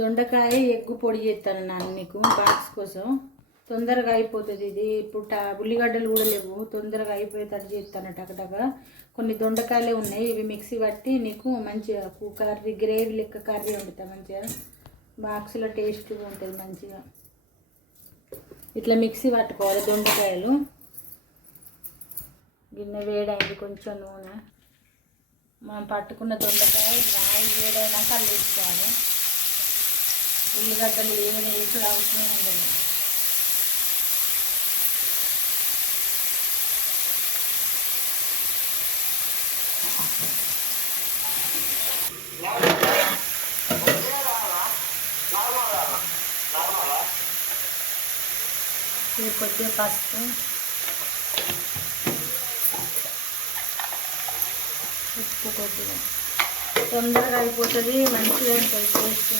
దొండకాయ ఎగ్గు పొడి చేస్తాను నేను మీకు బాక్స్ కోసం. తొందరగా అయిపోతుంది ఇది. ఇప్పుడు ఉల్లిగడ్డలు కూడా లేవు, తొందరగా అయిపోయేటట్టు చేస్తాను టకటక. కొన్ని దొండకాయలే ఉన్నాయి, ఇవి మిక్సీ పట్టి నీకు మంచిగా కర్రీ గ్రేవీ లెక్క కర్రీ వండుతా. మంచిగా బాక్స్లో టేస్ట్గా ఉంటుంది మంచిగా. ఇట్లా మిక్సీ పట్టుకోవాలి దొండకాయలు. గిన్నె వేడైంది, కొంచెం నూనె. మనం పట్టుకున్న దొండకాయ ఆయిల్ వేడైనాక అల్లు వేసుకోవాలి. ఉల్లిగడ్డలు ఏమైనా వేసుడు అవసరం ఉండదు. ఇది కొద్దిగా పసుపు, ఉప్పు కొద్దిగా. తొందరగా అయిపోతుంది, మంచిగా ఉంటుంది టేస్ట్.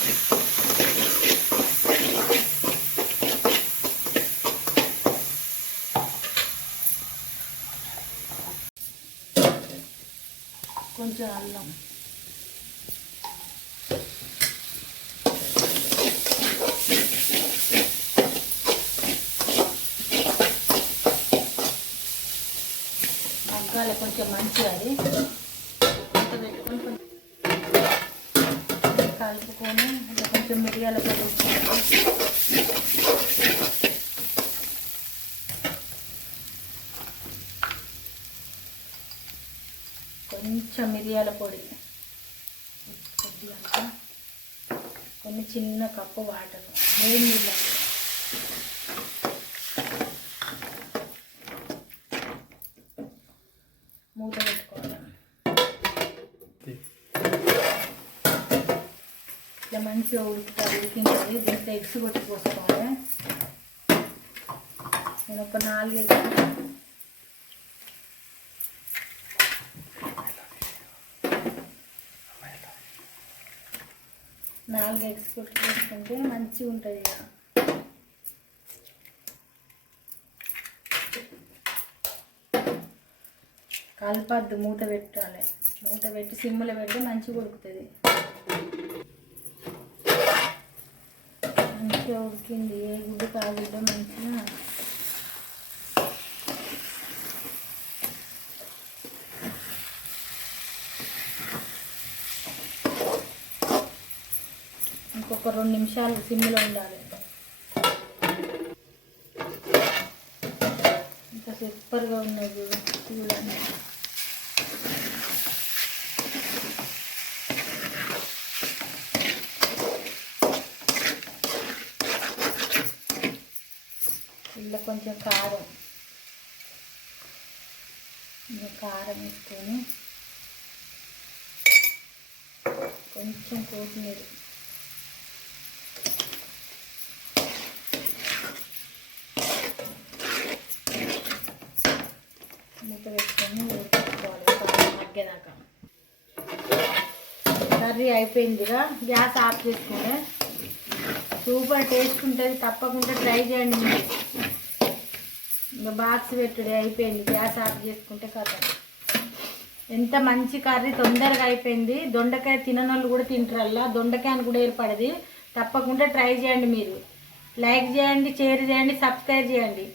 కొంచెం అల్లం, మగ్గాలి కొంచెం మంచిగా. అది పెట్టుకొని కొంచెం కలుపుకొని ఇంకా కొంచెం మిరియాల పొడి వేసుకోవాలి. కొంచెం మిరియాల పొడి కొద్దిగా, కొన్ని చిన్న కప్పు వాటర్, వేడి నీళ్ళు. మూత పెట్టుకోవాలి. ఇట్లా మంచిగా ఉడికింటుంది. దీంట్లో ఎగ్స్ కొట్టి పోసుకోవాలి. నేను ఒక 4 ఎగ్స్ కొట్టి పోసుకుంటే మంచిగా ఉంటుంది. కలపద్దు, మూత పెట్టాలి. మూత పెట్టి సిమ్లో పెడితే మంచిగా ఉడుకుతుంది. మంచిగా ఉడికింది. ఏ గుడ్డు కాగుడ్డ మంచిగా ఇంకొక 2 నిమిషాలు సిమ్లో ఉండాలి. ఇంకా సూపర్గా ఉన్నది చూడండి. ఇలా కొంచెం కారం, ఇంకా కారం వేసుకొని కొంచెం కొత్తిమీర, మూత పెట్టుకొని ఉడికించుకోవాలి మగ్గేదాకా. కర్రీ అయిపోయిందిగా, గ్యాస్ ఆఫ్ చేసుకుంటే సూపర్ టేస్ట్ ఉంటుంది. తప్పకుండా ట్రై చేయండి. ఇంకా బాక్స్ పెట్టుడే అయిపోయింది, గ్యాస్ ఆఫ్ చేసుకుంటే కథ. ఎంత మంచి కర్రీ, తొందరగా అయిపోయింది. దొండకాయ తిననోళ్ళు కూడా తింటారల్లా, దొండకాయని కూడా ఏర్పడది. తప్పకుండా ట్రై చేయండి. మీరు లైక్ చేయండి, షేర్ చేయండి, సబ్స్క్రైబ్ చేయండి.